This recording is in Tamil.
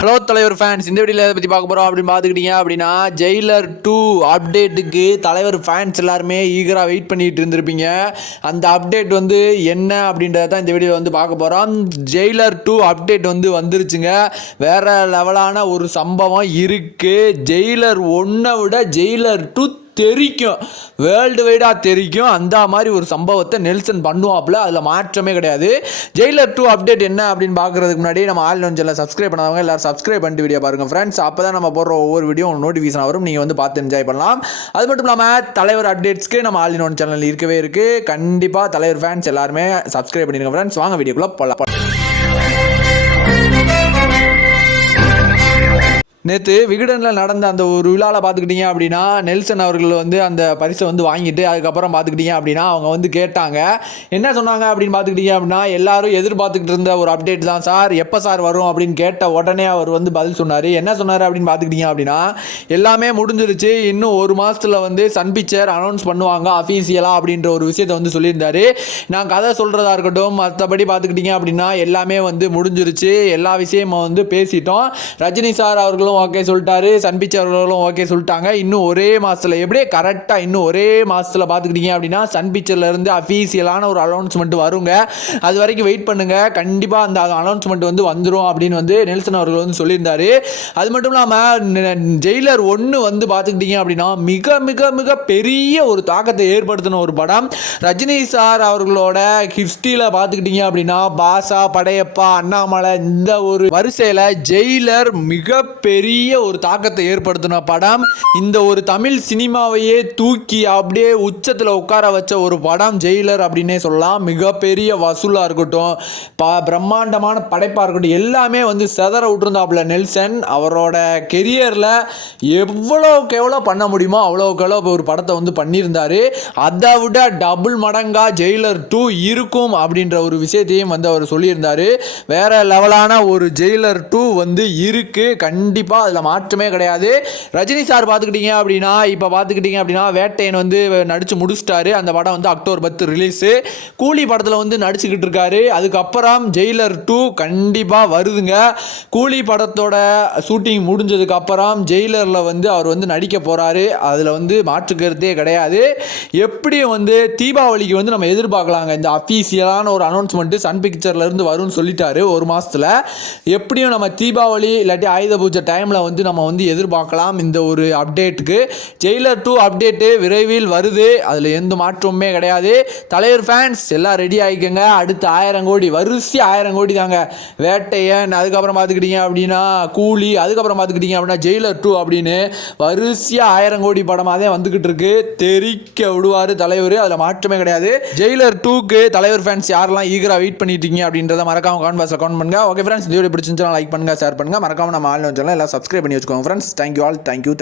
ஹலோ தலைவர் ஃபேன்ஸ் இந்த வீடியோவில் எதை பற்றி பார்க்க போகிறோம் அப்படின்னு பார்த்துக்கிட்டீங்க அப்படின்னா ஜெயிலர் டூ அப்டேட்டுக்கு தலைவர் ஃபேன்ஸ் எல்லாருமே ஈகராக வெயிட் பண்ணிகிட்டு இருந்திருப்பீங்க. அந்த அப்டேட் வந்து என்ன அப்படின்றத தான் இந்த வீடியோவில் வந்து பார்க்க போகிறோம் ஜெயிலர் டூ அப்டேட் வந்து வந்துருச்சுங்க. வேறு லெவலான ஒரு சம்பவம் இருக்குது ஜெயிலர் ஒன்றை விட ஜெயிலர் டூ தெரிக்கும். வேர்ல்டு வைடாக தெரிக்கும். அந்த மாதிரி ஒரு சம்பவத்தை நெல்சன் பண்ணுவாப்புல. அதில் மாற்றமே கிடையாது. ஜெயிலர் டூ அப்டேட் என்ன அப்படின்னு பார்க்குறதுக்கு முன்னாடி நம்ம ஆல் சேனல் சப்ஸ்கிரைப் பண்ணாதவங்க எல்லாரும் சப்ஸ்கிரைப் பண்ணிட்டு வீடியோ பாருங்கள் ஃப்ரெண்ட்ஸ் அப்போ தான் நம்ம போடுற ஒவ்வொரு வீடியோ நோட்டிஃபிகேஷன் வரும். நீங்கள் வந்து பார்த்து என்ஜாய் பண்ணலாம். அது மட்டும் இல்லாமல் தலைவர் அப்டேட்ஸ்க்கு நம்ம ஆல் இன் ஒன் சேனல் இருக்கவே இருக்குது கண்டிப்பாக தலைவர் ஃபேன்ஸ் எல்லாருமே சப்ஸ்கிரைப் பண்ணிடுங்க ஃப்ரெண்ட்ஸ் வாங்க வீடியோக்குள்ளே போகலாம் நேற்று விகடனில் நடந்த அந்த ஒரு விழாவில் பார்த்துக்கிட்டீங்க அப்படின்னா நெல்சன் அவர்கள் வந்து அந்த பரிசை வந்து வாங்கிட்டு அதுக்கப்புறம் பார்த்துக்கிட்டீங்க அப்படின்னா அவங்க வந்து கேட்டாங்க. என்ன சொன்னாங்க அப்படின்னு பார்த்துக்கிட்டீங்க அப்படின்னா எல்லாரும் எதிர்பார்த்துக்கிட்டு இருந்த ஒரு அப்டேட் தான் சார். எப்போ சார் வரும் அப்படின்னு கேட்ட உடனே அவர் வந்து பதில் சொன்னார். என்ன சொன்னார் அப்படின்னு பார்த்துக்கிட்டீங்க அப்படின்னா எல்லாமே முடிஞ்சிருச்சு. இன்னும் ஒரு மாதத்தில் வந்து சன் பிக்சர் அனௌன்ஸ் பண்ணுவாங்க அஃபீஷியலாக அப்படின்ற ஒரு விஷயத்தை வந்து சொல்லியிருந்தார். நான் கதை சொல்கிறதா இருக்கட்டும் மற்றபடி பார்த்துக்கிட்டீங்க அப்படின்னா எல்லாமே வந்து முடிஞ்சிருச்சு. எல்லா விஷயமும் வந்து பேசிட்டோம். ரஜினி சார் அவர்களும் ஓகே சொல்லிட்டாரு சன் அவர்களும் ஓகே சொல்லிட்டாங்க. இன்னும் ஒரே மாதத்தில் எப்படியே கரெக்டாக இன்னும் ஒரே மாதத்தில் பார்த்துக்கிட்டீங்க அப்படின்னா சன் பிக்சர்ல அஃபீஷியலான ஒரு அனௌன்ஸ்மெண்ட் வருங்க. அது வரைக்கும் வெயிட் பண்ணுங்கள் கண்டிப்பாக அந்த அனௌன்ஸ்மெண்ட் வந்து வந்துடும் அப்படின்னு வந்து நெல்சன் அவர்கள் வந்து சொல்லியிருந்தாரு. அது மட்டும் இல்லாமல் ஜெயிலர் ஒன்று வந்து பார்த்துக்கிட்டீங்க அப்படின்னா மிக மிக மிக பெரிய ஒரு தாக்கத்தை ஏற்படுத்தின ஒரு படம். ரஜினி சார் அவர்களோட ஹிஸ்டியில் பார்த்துக்கிட்டீங்க அப்படின்னா பாசா படையப்பா அண்ணாமலை இந்த ஒரு வரிசையில் ஜெயிலர் மிகப்பெரிய பெரிய ஒரு தாக்கத்தை ஏற்படுத்தின படம். இந்த ஒரு தமிழ் சினிமாவையே தூக்கி அப்படியே உச்சத்தில் உட்கார வச்ச ஒரு படம் ஜெயிலர் அப்படின்னே சொல்லலாம். மிகப்பெரிய வசூலாக இருக்கட்டும் ப பிரம்மாண்டமான படைப்பாக இருக்கட்டும் எல்லாமே வந்து செதற விட்டுருந்தாப்புல நெல்சன் அவரோட கெரியரில் எவ்வளோக்கு எவ்வளோ பண்ண முடியுமோ அவ்வளோக்கு எவ்வளோ ஒரு படத்தை வந்து பண்ணியிருந்தார். அதை விட டபுள் மடங்கா ஜெயிலர் டூ இருக்கும் அப்படின்ற ஒரு விஷயத்தையும் வந்து அவர் சொல்லியிருந்தார். வேறு லெவலான ஒரு ஜெயிலர் டூ வந்து இருக்குது கண்டிப்பாக கண்டிப்பாக அதில் மாற்றமே கிடையாது. ரஜினி சார் பார்த்துக்கிட்டீங்க அப்படின்னா இப்போ பார்த்துக்கிட்டீங்க அப்படின்னா வேட்டையன் வந்து நடித்து முடிச்சிட்டாரு. அந்த படம் வந்து அக்டோபர் பத்து ரிலீஸு கூலி படத்தில் வந்து நடிச்சுக்கிட்டு இருக்காரு. அதுக்கப்புறம் ஜெயிலர் டூ கண்டிப்பாக வருதுங்க. கூலி படத்தோட ஷூட்டிங் முடிஞ்சதுக்கு அப்புறம் ஜெயிலரில் வந்து அவர் வந்து நடிக்க போகிறாரு அதில் வந்து மாற்றுக்கிறதே கிடையாது. எப்படியும் வந்து தீபாவளிக்கு வந்து நம்ம எதிர்பார்க்கலாங்க. இந்த அஃபீஷியலான ஒரு அனௌன்ஸ்மெண்ட்டு சன் பிக்சர்லேருந்து வரும்னு சொல்லிட்டாரு ஒரு மாதத்தில் எப்படியும் நம்ம தீபாவளி இல்லாட்டி ஆயுத பூஜை டைமில் வந்து நம்ம வந்து எதிர்பார்க்கலாம் இந்த ஒரு அப்டேட்டுக்கு. ஜெயிலர் டூ அப்டேட்டு விரைவில் வருது. அதில் எந்த மாற்றமுமே கிடையாது. தலைவர் ஃபேன்ஸ் எல்லாம் ரெடி ஆகிக்கங்க அடுத்து ஆயிரம் கோடி வரிசை ஆயிரம் கோடி தாங்க. வேட்டையன் அதுக்கப்புறம் பார்த்துக்கிட்டீங்க அப்படின்னா கூலி அதுக்கப்புறம் பார்த்துக்கிட்டீங்க அப்படின்னா ஜெயிலர் டூ அப்படின்னு வரிசையாக ஆயிரம் கோடி படமாக தான் வந்துக்கிட்டு இருக்கு. தெரிக்க விடுவார் தலைவர். அதில் மாற்றமே கிடையாது. ஜெயிலர் டூக்கு தலைவர் ஃபேன்ஸ் யாரெல்லாம் ஈகராக வெயிட் பண்ணிட்டு இருக்கீங்க அப்படின்றத மறக்காம கமெண்ட் கவுண்ட் பண்ணுங்க. ஓகே ஃப்ரெண்ட்ஸ் இந்த வீடியோ பிடிச்சிருந்துச்சுன்னா லைக் பண்ணுங்க ஷேர் பண்ணுங்க. மறக்காம நம்ம ஆன்லைன் சேனல் எல்லாம் சப்ஸ்கிரைப் பண்ணி வச்சுக்கோங்க ஃப்ரெண்ட்ஸ் தேங்க்யூ ஆல் தேங்க்யூ